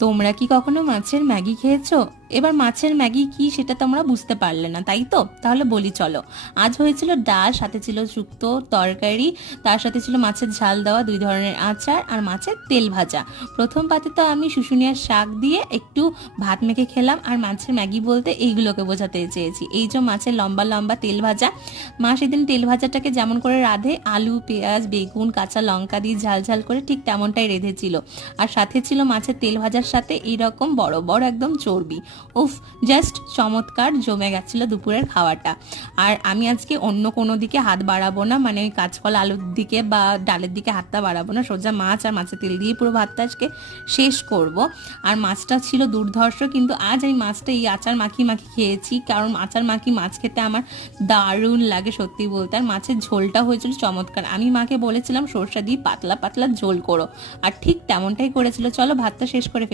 তোমরা কি কখনো মাছের ম্যাগি খেয়েছো? এবার মাছের ম্যাগি কি সেটা তোমরা বুঝতে পারলে না, তাই তো? তাহলে বলি চলো। আজ হয়েছিল ডাল, সাথে ছিল শুক্তো তরকারি, তার সাথে ছিল মাছের ঝাল দেওয়া 2 ধরনের আচার আর মাছের তেল ভাজা। প্রথম পাতে তো আমি শুশুনিয়ার শাক দিয়ে একটু ভাত মেখে খেলাম, আর মাছের ম্যাগি বলতে এইগুলোকে বোঝাতে চেয়েছি। এই যে মাছের লম্বা লম্বা তেল ভাজা, মা সেদিন তেল ভাজাটাকে যেমন করে রাঁধে, আলু পেঁয়াজ বেগুন কাঁচা লঙ্কা দিয়ে ঝাল ঝাল করে, ঠিক তেমনটাই রেঁধেছিল। আর সাথে ছিল মাছের তেল ভাজার সাথে এইরকম বড় বড় একদম চর্বি। উফ, জাস্ট চমৎকার জমে গেছিল দুপুরের খাওয়াটা। আর আমি আজকে অন্য কোনো দিকে হাত বাড়াবো না, মানে ওই কাঁচকলা আলুর দিকে বা ডালের দিকে হাতটা বাড়াবো না, সোজা মাছ আর মাছের তেল দিয়ে পুরো ভাতটা আজকে শেষ করব। আর মাছটা ছিল দুর্ধর্ষ, কিন্তু আজ এই মাছটা এই আচার মাখি মাখি খেয়েছি, কারণ আচার মাখি মাছ খেতে আমার দারুণ লাগে সত্যি বলতে। আর মাছের ঝোলটা হয়েছিল চমৎকার। আমি মাকে বলেছিলাম সরষা দিয়ে পাতলা পাতলা ঝোল করো, আর ঠিক তেমনটাই করেছিল। চলো ভাতটা শেষ করে